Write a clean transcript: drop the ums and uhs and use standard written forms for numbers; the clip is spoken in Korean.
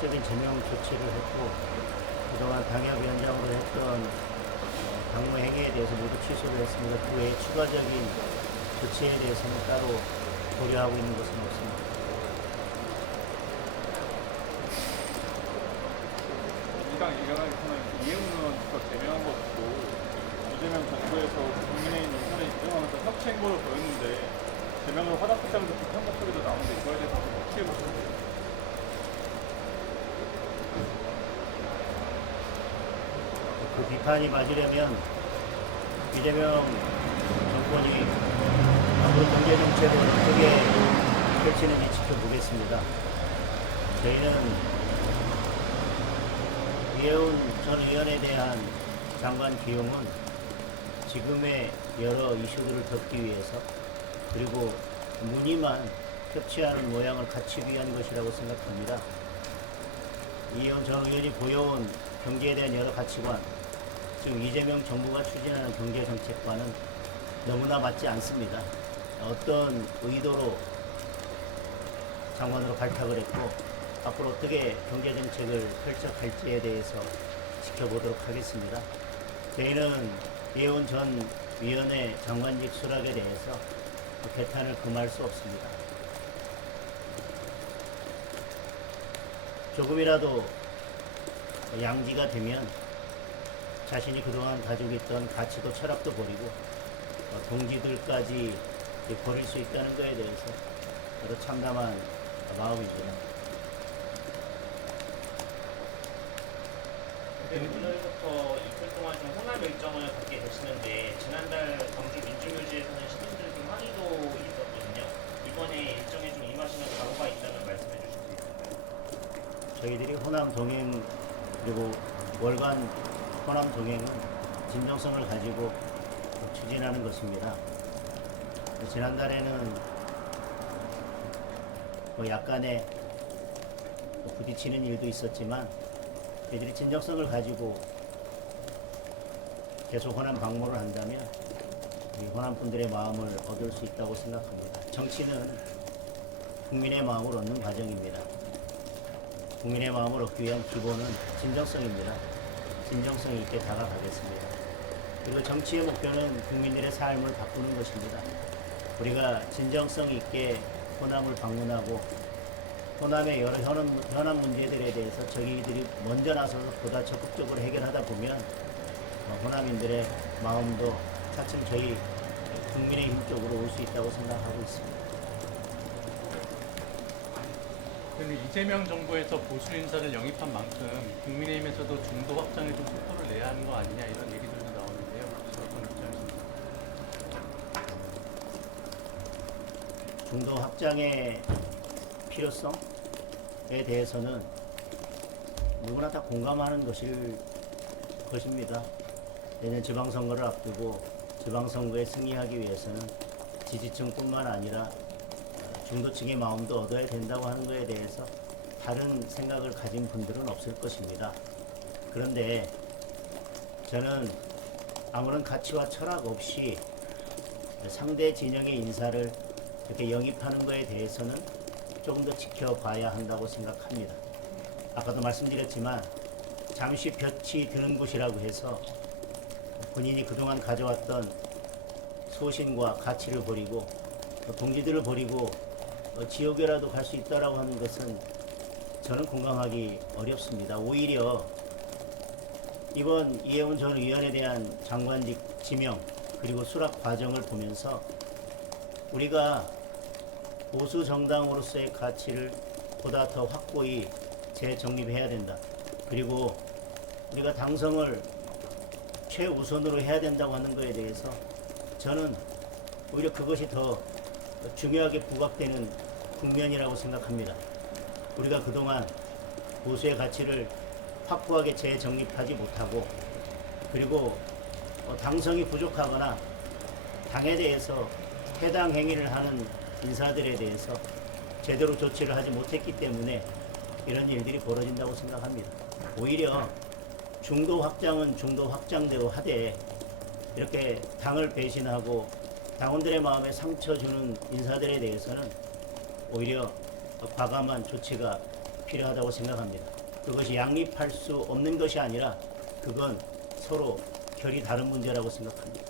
적극적인 제명 조치를 했고 그동안 당협위원장으로 했던 당무 행위에 대해서 모두 취소를 했습니다. 그 외에 추가적인 조치에 대해서는 따로 고려하고 있는 것은 없습니다. 민주당 얘기하기로는 이해운 의원부터 제명한 것도 이재명 정부에서 국민의힘 인선에 입증하면서 협치 행보를 보였는데 제명으로 화답시장도 비판적 소리도 나오는데 이거에 대해서 어떻게 보시는지. 그 비판이 맞으려면 이재명 정권이 앞으로 경제 정책을 어떻게 펼치는지 지켜보겠습니다. 저희는 이해운 전 의원에 대한 장관 기용은 지금의 여러 이슈들을 덮기 위해서 그리고 무늬만 협치하는 모양을 갖추기 위한 것이라고 생각합니다. 이해운 전 의원이 보여온 경제에 대한 여러 가치관, 지금 이재명 정부가 추진하는 경제 정책과는 너무나 맞지 않습니다. 어떤 의도로 장관으로 발탁을 했고 앞으로 어떻게 경제 정책을 펼쳐갈지에 대해서 지켜보도록 하겠습니다. 저희는 이해운 전 위원회 장관직 수락에 대해서 개탄을 금할 수 없습니다. 조금이라도 양지가 되면 자신이 그동안 가지고 있던 가치도 철학도 버리고 동지들까지 버릴 수 있다는 것에 대해서 여러 참담한 마음입니다. 오늘부터 이틀 동안 좀 호남 일정을 갖게 되시는데 지난달 광주 민주묘지에서는 시민들 좀 항의도 있었거든요. 이번에 일정에 좀 임하시는 각오가 있다면 말씀해 주실 수 있을까요? 저희들이 호남 동행 그리고 월간 호남 동행은 진정성을 가지고 추진하는 것입니다. 지난달에는 약간의 부딪히는 일도 있었지만 저희들이 진정성을 가지고 계속 호남 방문을 한다면 우리 호남 분들의 마음을 얻을 수 있다고 생각합니다. 정치는 국민의 마음을 얻는 과정입니다. 국민의 마음을 얻기 위한 기본은 진정성입니다. 진정성 있게 다가가겠습니다. 그리고 정치의 목표는 국민들의 삶을 바꾸는 것입니다. 우리가 진정성 있게 호남을 방문하고 호남의 여러 현안 문제들에 대해서 저희들이 먼저 나서서 보다 적극적으로 해결하다 보면 호남인들의 마음도 차츰 저희 국민의힘 쪽으로 올 수 있다고 생각하고 있습니다. 근데 이재명 정부에서 보수 인사를 영입한 만큼 국민의힘에서도 중도 확장에 좀 속도를 내야 하는 거 아니냐 이런 얘기들도 나오는데요. 혹시 어떤 입장이십니까? 중도 확장의 필요성에 대해서는 누구나 다 공감하는 것입니다. 내년 지방선거를 앞두고 지방선거에 승리하기 위해서는 지지층뿐만 아니라 중도층의 마음도 얻어야 된다고 하는 것에 대해서 다른 생각을 가진 분들은 없을 것입니다. 그런데 저는 아무런 가치와 철학 없이 상대 진영의 인사를 이렇게 영입하는 것에 대해서는 조금 더 지켜봐야 한다고 생각합니다. 아까도 말씀드렸지만 잠시 볕이 드는 곳이라고 해서 본인이 그동안 가져왔던 소신과 가치를 버리고 동지들을 버리고 지옥에라도 갈 수 있다라고 하는 것은 저는 공감하기 어렵습니다. 오히려 이번 이해운 전 의원에 대한 장관직 지명 그리고 수락 과정을 보면서 우리가 보수 정당으로서의 가치를 보다 더 확고히 재정립해야 된다. 그리고 우리가 당성을 최우선으로 해야 된다고 하는 것에 대해서 저는 오히려 그것이 더 중요하게 부각되는 국면이라고 생각합니다. 우리가 그동안 보수의 가치를 확고하게 재정립하지 못하고 그리고 당성이 부족하거나 당에 대해서 해당 행위를 하는 인사들에 대해서 제대로 조치를 하지 못했기 때문에 이런 일들이 벌어진다고 생각합니다. 오히려 중도 확장은 중도 확장대로 하되 이렇게 당을 배신하고 당원들의 마음에 상처 주는 인사들에 대해서는 오히려 과감한 조치가 필요하다고 생각합니다. 그것이 양립할 수 없는 것이 아니라 그건 서로 결이 다른 문제라고 생각합니다.